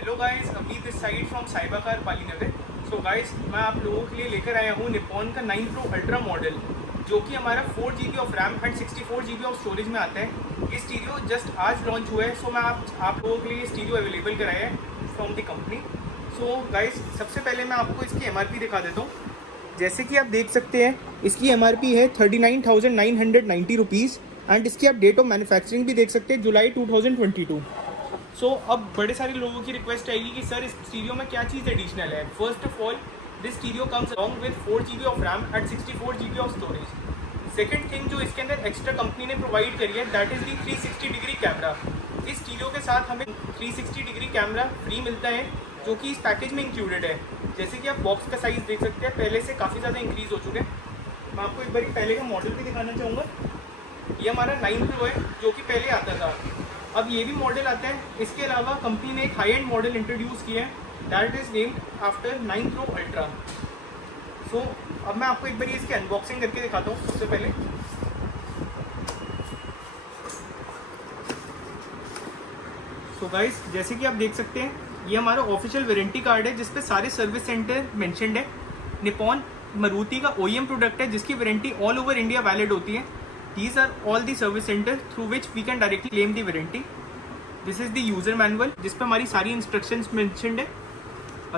Hello guys, अभी this side from cyber car Palinagar. So guys, मैं आप लोगों के लिए लेकर आया हूँ निपॉन का 9 Pro अल्ट्रा मॉडल, जो कि हमारा 4 GB of RAM and 64 GB of storage में आता है। ये स्टीरियो जस्ट आज लॉन्च हुआ है। सो मैं आप लोगों के लिए ये स्टीरियो अवेलेबल कराया है from the company. So guys, सबसे पहले मैं आपको इसकी MRP दिखा देता हूँ। जैसे कि आप देख सकते हैं, इसकी MRP है 39,990 रुपीज़ एंड इसकी आप डेट ऑफ मैन्युफैक्चरिंग भी देख सकते हैं, जुलाई 2022। सो अब बड़े सारे लोगों की रिक्वेस्ट आएगी कि सर इस स्टीरियो में क्या चीज़ एडिशनल है। First of all, this stereo comes along with 4 GB of RAM and 64 GB of storage. Second thing जो इसके अंदर एक्स्ट्रा कंपनी ने प्रोवाइड करी है, that is the 360 degree camera. इस स्टीरियो के साथ हमें 360 डिग्री कैमरा फ्री मिलता है, जो कि इस पैकेज में इंक्लूडेड है। जैसे कि आप बॉक्स का साइज़ देख सकते हैं, पहले से काफ़ी ज़्यादा इंक्रीज़ हो चुके हैं। मैं आपको एक बार पहले का मॉडल भी दिखाना चाहूँगा। ये हमारा 9 Pro है, जो कि पहले आता था। अब ये भी मॉडल आता है। इसके अलावा कंपनी ने एक हाई एंड मॉडल इंट्रोड्यूस किया है, that is named after 9 Pro ultra. So अब मैं आपको एक बार इसकी अनबॉक्सिंग करके दिखाता हूँ। सबसे पहले सो गाइस, जैसे कि आप देख सकते हैं, ये हमारा ऑफिशियल वारंटी कार्ड है, जिसपे सारे सर्विस सेंटर मेंशन्ड है। निपॉन मारुति का OEM प्रोडक्ट है, जिसकी warranty all over India valid होती है। These are all the service center through which we can directly claim the warranty. This is the user manual, जिस पर हमारी सारी instructions mentioned है।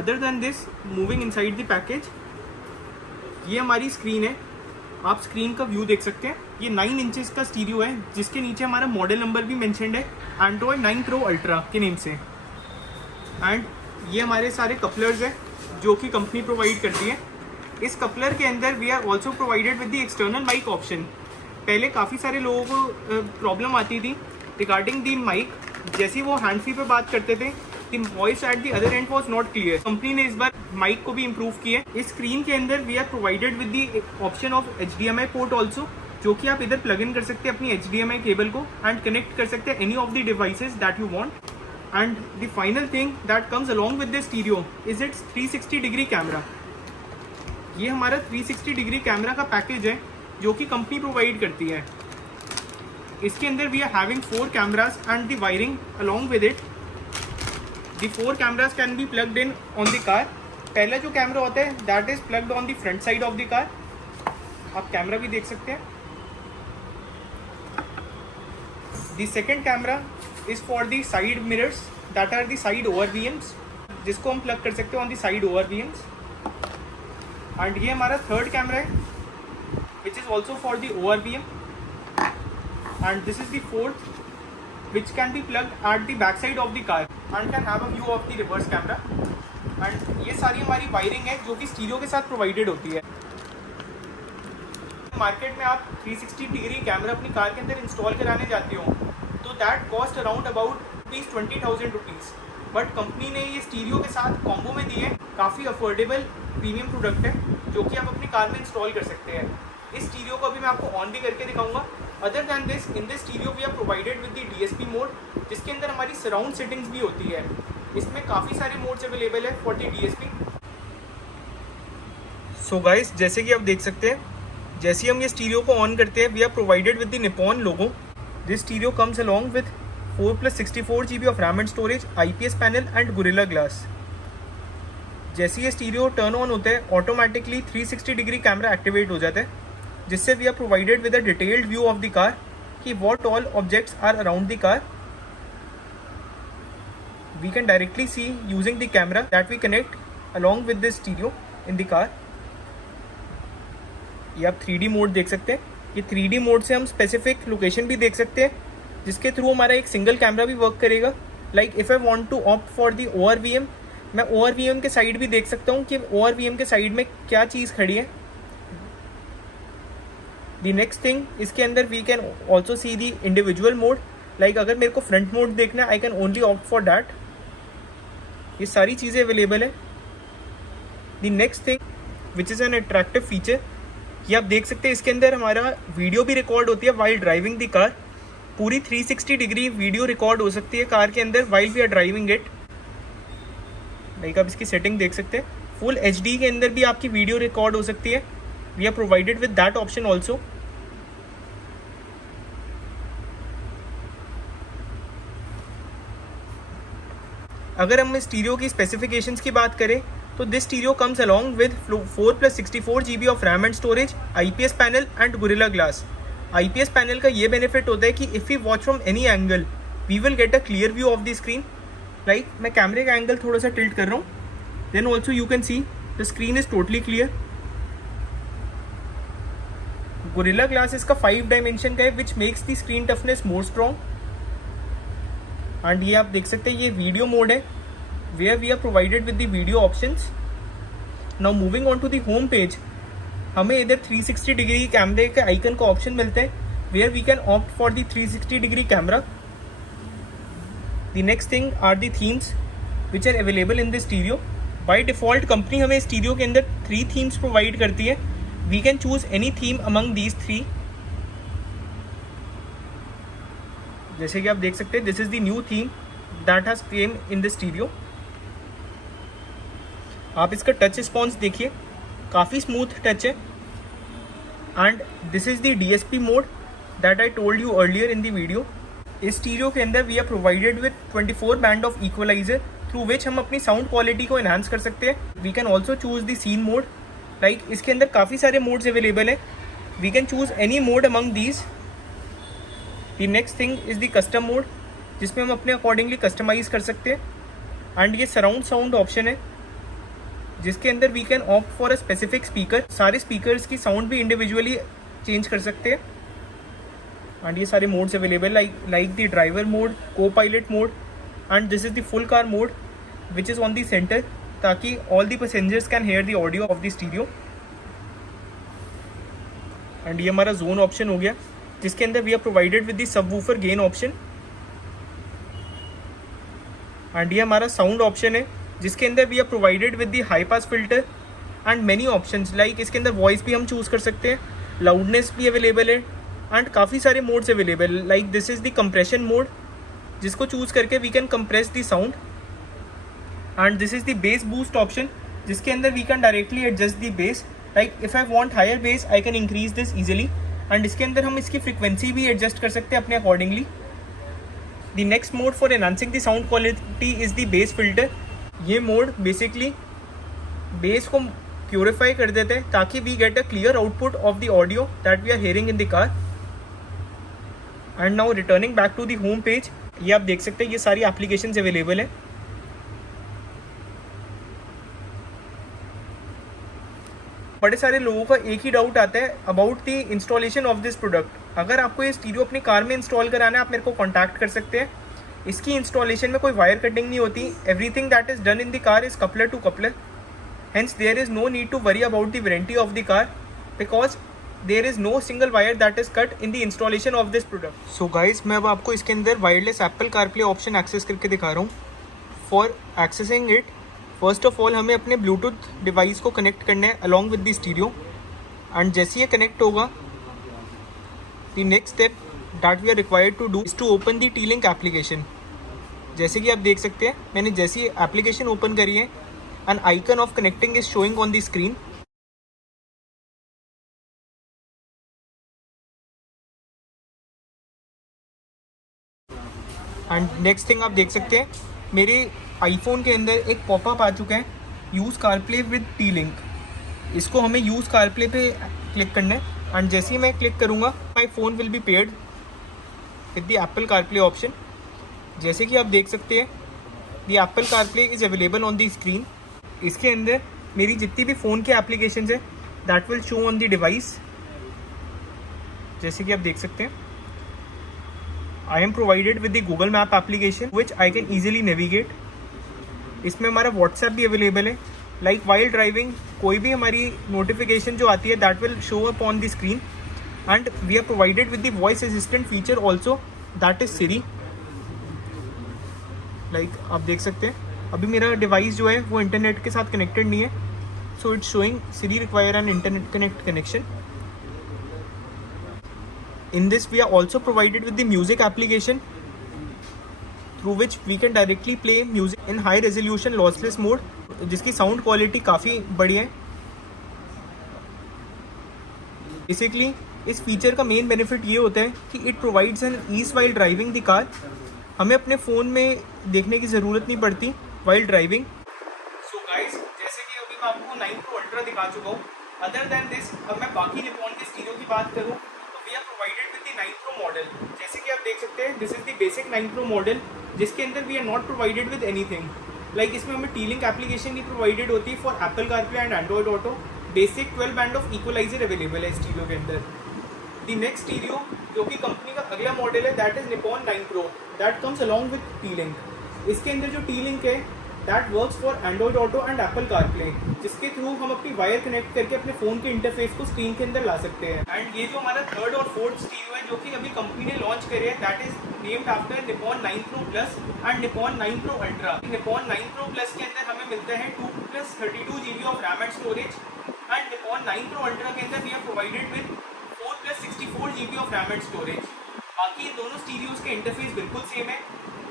Other than this, moving inside the package, ये हमारी screen है। आप स्क्रीन का व्यू देख सकते हैं। ये 9 इंचेस का स्टीरियो है, जिसके नीचे हमारा मॉडल नंबर भी मेंशन्ड है, Android 9 Pro अल्ट्रा के नेम से। एंड ये हमारे सारे कपलर्स हैं, जो कि कंपनी प्रोवाइड करती है। इस कपलर के अंदर we are also provided with the external mic option. पहले काफ़ी सारे लोगों को प्रॉब्लम आती थी रिगार्डिंग दी माइक। जैसे ही वो हैंड फ्री पे बात करते थे, the voice at the other and was not clear. Company ने इस बार माइक को भी इम्प्रूव किया है। इस स्क्रीन के अंदर we are provided with the option of HDMI port also, जो कि आप इधर प्लग इन कर सकते हैं अपनी HDMI केबल को एंड कनेक्ट कर सकते हैं any of the devices that you want. And the final thing that comes along with the stereo is it's 360 degree camera. ये हमारा 360 डिग्री कैमरा का पैकेज है, जो कि कंपनी प्रोवाइड करती है। इसके अंदर we are having 4 cameras and the wiring along with it. The 4 cameras can be plugged in on the car. पहला जो कैमरा होता है, that is plugged on the front side of the car. आप camera भी देख सकते हैं। The second camera is for the side mirrors, that are the side ORVMs, जिसको हम प्लग कर सकते हैं on the side ORVMs। And ये हमारा थर्ड कैमरा है, which is also for the ORVM, and this is the fourth, which can be plugged at the back side of the car and can have a view of the reverse camera. and ये सारी हमारी wiring है, जो कि stereo के साथ provided होती है। मार्केट में आप 360 डिग्री कैमरा अपनी कार के अंदर इंस्टॉल कराने जाते हो, तो that cost around about 20,000 rupees. But company ने ये स्टीरियो के साथ कॉम्बो में दिए। काफ़ी अफोर्डेबल प्रीमियम प्रोडक्ट है, जो कि आप अपनी कार में इंस्टॉल कर सकते हैं। इस स्टीरियो को अभी मैं आपको ऑन भी करके दिखाऊंगा। Other than this, in this stereo we are provided with the DSP mode, जिसके अंदर हमारी सराउंड सेटिंग्स भी होती है। इसमें काफ़ी सारे मोड्स अवेलेबल है for the DSP। So guys, जैसे कि आप देख सकते हैं, जैसे ही हम ये स्टीरियो को ऑन करते हैं, we are provided with the Nippon logo. This stereo comes along with 4+64 GB of RAM and storage, IPS panel and Gorilla Glass. जैसे ये स्टीरियो टर्न ऑन होता है, ऑटोमेटिकली 360 डिग्री कैमरा एक्टिवेट हो जाता है, जिससे we are provided with a detailed view of the car कि what all objects are around the car. We can directly see using the camera that we connect along with this stereo in the car. ये आप 3D mode देख सकते हैं। ये 3D mode से हम specific location भी देख सकते हैं, जिसके थ्रू हमारा एक सिंगल कैमरा भी वर्क करेगा। Like if I want to opt for the ORVM, मैं ORVM के साइड भी देख सकता हूँ कि ORVM के साइड में क्या चीज़ खड़ी है। द नेक्स्ट थिंग, इसके अंदर we can also see the individual mode. Like अगर मेरे को फ्रंट मोड देखना है, I can only opt for that. ये सारी चीज़ें अवेलेबल है। The next thing which is an attractive feature, ये आप देख सकते हैं, इसके अंदर हमारा वीडियो भी रिकॉर्ड होती है वाइल ड्राइविंग द कार। पूरी 360 डिग्री वीडियो रिकॉर्ड हो सकती है कार के अंदर while we are driving it. Like आप इसकी सेटिंग देख सकते हैं। फुल HD के अंदर भी आपकी वीडियो रिकॉर्ड हो सकती है। We are provided with that option also. अगर हम इस स्टीरियो की स्पेसिफिकेशंस की बात करें तो this stereo comes along with 4+64 GB of RAM and storage, IPS panel and Gorilla Glass. IPS panel का ये बेनिफिट होता है कि if we watch from any angle we will get a clear view of the screen. Like मैं कैमरे का angle थोड़ा सा टिल्ट कर रहा हूँ, then also you can see the screen is totally clear. Gorilla Glass इसका 5 डायमेंशन का है which makes the screen toughness more strong. And ये आप देख सकते हैं ये वीडियो मोड है where we are provided with the video options. Now moving on to the home page, हमें इधर 360 डिग्री कैमरे के आइकन का ऑप्शन मिलता है where we can opt for the 360 degree camera. The next thing are the themes which are available in the stereo. By default company हमें stereo के अंदर 3 themes प्रोवाइड करती है. We can choose any theme among these 3. जैसे कि आप देख सकते हैं this is the new theme that has came in the stereo. आप इसका टच रिस्पॉन्स देखिए, काफ़ी स्मूथ टच है. And this is the DSP mode that I told you earlier in the video. इस स्टीरियो के अंदर we are provided with 24 band of equalizer through which हम अपनी साउंड क्वालिटी को एनहांस कर सकते हैं. We can also choose the scene mode. Like इसके अंदर काफ़ी सारे मोड्स अवेलेबल है. We can choose any mode among these. The next thing is the custom mode जिसमें हम अपने अकॉर्डिंगली कस्टमाइज कर सकते हैं. एंड ये सराउंड साउंड ऑप्शन है जिसके अंदर we can opt for a specific speaker. सारे स्पीकर्स की साउंड भी इंडिविजुअली चेंज कर सकते हैं. एंड ये सारे modes available like the driver mode, copilot mode and this is the full car mode which is on the centre ताकि all the passengers can hear the audio of the stereo. And ये हमारा zone option हो गया जिसके अंदर we are provided with the subwoofer gain option. And ये हमारा sound option है जिसके अंदर we are provided with the high pass filter and many options. Like इसके अंदर वॉइस भी हम चूज़ कर सकते हैं, लाउडनेस भी अवेलेबल है एंड काफ़ी सारे modes available. Like this is the compression mode जिसको चूज़ करके we can compress the sound. And this is the bass boost option जिसके अंदर we can directly adjust the bass. Like if I want higher bass I can increase this easily. And इसके अंदर हम इसकी frequency भी adjust कर सकते हैं अपने accordingly. The next mode for enhancing the sound quality is the bass filter. ये मोड बेसिकली बेस को प्योरीफाई कर देते हैं ताकि we get a clear output of the audio that we are hearing in the car. And now returning back to the home page, ये आप देख सकते हैं ये सारी एप्लीकेशंस अवेलेबल है. बड़े सारे लोगों का एक ही डाउट आता है about the installation of this product. अगर आपको ये स्टीरियो अपनी कार में इंस्टॉल कराना है आप मेरे को कॉन्टैक्ट कर सकते हैं. इसकी इंस्टॉलेशन में कोई वायर कटिंग नहीं होती. Everything that is done in the car is coupler to coupler. Hence there is no need to worry about the warranty of the car because there is no single wire that is cut in the installation of this product. So guys मैं अब आपको इसके अंदर wireless Apple CarPlay option access करके दिखा रहा हूँ. For accessing it first of all हमें अपने ब्लूटूथ डिवाइस को कनेक्ट करना है along with the stereo. And जैसे ये कनेक्ट होगा the next step that we are required to do is to open the T-link application. जैसे कि आप देख सकते हैं मैंने जैसी एप्लीकेशन ओपन करी है N icon of connecting is showing on the screen. And next thing आप देख सकते हैं मेरे आईफोन के अंदर एक पॉपअप आ चुका है यूज़ कारप्ले विद टी-लिंक. इसको हमें यूज़ कारप्ले पे क्लिक करना है. एंड जैसे ही मैं क्लिक करूँगा my phone will be paid with the Apple CarPlay option. जैसे कि आप देख सकते हैं the Apple CarPlay is available on the screen. इसके अंदर मेरी जितनी भी फ़ोन के एप्लीकेशंस है that will show on the device. जैसे कि आप देख सकते हैं I am provided with the Google map application which I can easily navigate. इसमें हमारा व्हाट्सएप भी अवेलेबल है. लाइक वाइल ड्राइविंग कोई भी हमारी नोटिफिकेशन जो आती है that will show up on the screen. And we are provided with the voice assistant feature also that is Siri. Like आप देख सकते हैं अभी मेरा डिवाइस जो है वो इंटरनेट के साथ कनेक्टेड नहीं है so it's showing Siri require an internet connect connection. In this we are also provided with the music application through which we can directly play music in high resolution lossless mode जिसकी sound quality काफ़ी बढ़िया है. Basically इस feature का main benefit ये होता है कि it provides an ease while driving the car. हमें अपने फ़ोन में देखने की ज़रूरत नहीं पड़ती वाइल ड्राइविंग। सो गाइस, जैसे कि अभी मैं आपको 9 Pro अल्ट्रा दिखा चुका हूँ। अदर देन दिस, अब मैं बाकी निपॉन के स्टीरियो की बात करूँ तो we are provided with the 9 Pro model. जैसे कि आप देख सकते हैं, this is the basic 9 Pro model, जिसके अंदर we are not provided with anything. Like इसमें हमें टी-लिंक एप्लीकेशन नहीं प्रोवाइडेड होती है for Apple CarPlay and Android Auto. Basic 12 band of equalizer available है स्टीरियो के अंदर। द नेक्स्ट स्टीरियो जो कि कंपनी का अगला मॉडल है, that is Nippon 9 Pro, that comes along with T-link. इसके अंदर जो टी-लिंक है that works for Android auto and Apple CarPlay, जिसके थ्रू हम अपनी वायर कनेक्ट करके अपने फ़ोन के इंटरफेस को स्क्रीन के अंदर ला सकते हैं। एंड ये जो हमारा थर्ड और फोर्थ स्टीरियो है जो कि अभी कंपनी ने लॉन्च करे है, that is named after Nippon 9 Pro plus and Nippon 9 Pro ultra. Nippon 9 Pro plus के अंदर हमें मिलता है 2 + 32 GB of RAM and storage, and Nippon 9 Pro ultra के अंदर we are provided with 4 + 64 GB of RAM and storage. बाकी ये दोनों स्टीरियोज के इंटरफेस बिल्कुल सेम है।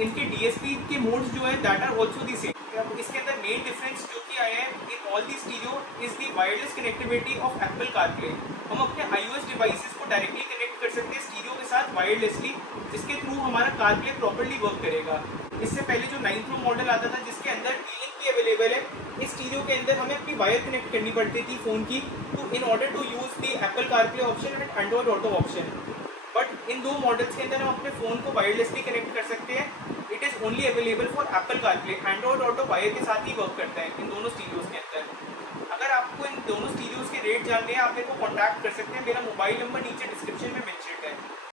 इनके DSP के मोड्स जो है that are also the same. अब इसके अंदर मेन डिफरेंस जो कि आया है in all the stereo is the wireless connectivity of Apple CarPlay. हम अपने iOS डिवाइसेस को डायरेक्टली कनेक्ट कर सकते हैं स्टीरियो के साथ वायरलेसली, जिसके थ्रू हमारा कारप्ले प्रॉपर्ली वर्क करेगा। इससे पहले जो 9 Pro मॉडल आता था जिसके अंदर टी-लिंक भी अवेलेबल है, इस स्टीरियो के अंदर हमें अपनी वायर कनेक्ट करनी पड़ती थी फ़ोन की, तो in order to use the Apple CarPlay option and Android Auto option. But इन दो मॉडल्स के अंदर हम अपने फ़ोन को वायरलेसली कनेक्ट कर सकते हैं। It is only available for Apple CarPlay. Android auto wire के साथ ही वर्क करता है इन दोनों स्टीरियोज़ के अंदर। अगर आपको इन दोनों स्टीरियोज़ के रेट जानने हैं, आप मेरे को कॉन्टैक्ट कर सकते हैं। मेरा मोबाइल नंबर नीचे डिस्क्रिप्शन में मिल